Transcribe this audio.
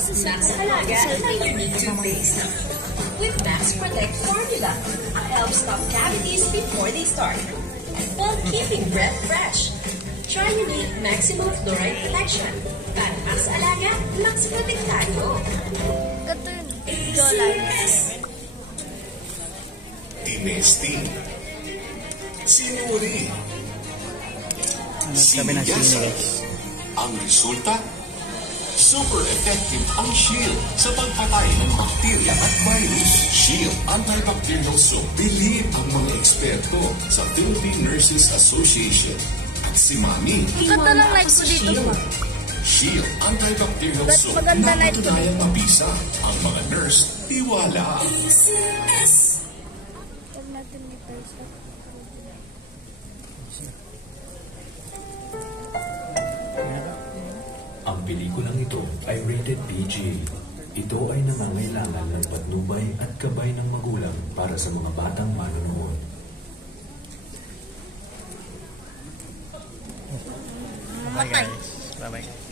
Max Alaga na unique toothpaste. With Max Protect formula, helps stop cavities before they start, while keeping breath fresh. Try unique maximum fluoride protection. At Max Alaga, Max Protektado. Ito yun. Jawline. Tinesting. Sinuri. Sabi ng Sinigasan. Ang resulta? Super effective ang Shield sa pagpatay ng bakterya at virus. Shield Antibacterial Soap. Believe ang mga eksperto sa Philippine Nurses Association. At si Mami. Kata lang night ko dito. Shield Antibacterial Ba't Soap. maganda night ko Napatunayan mabisa. Ang mga nurse, tiwala. Huwag natin dito. Ang pelikulang ito ay rated PG. Ito ay nangangailangan ng patnubay at gabay ng magulang para sa mga batang manonood. Bye guys. Bye bye.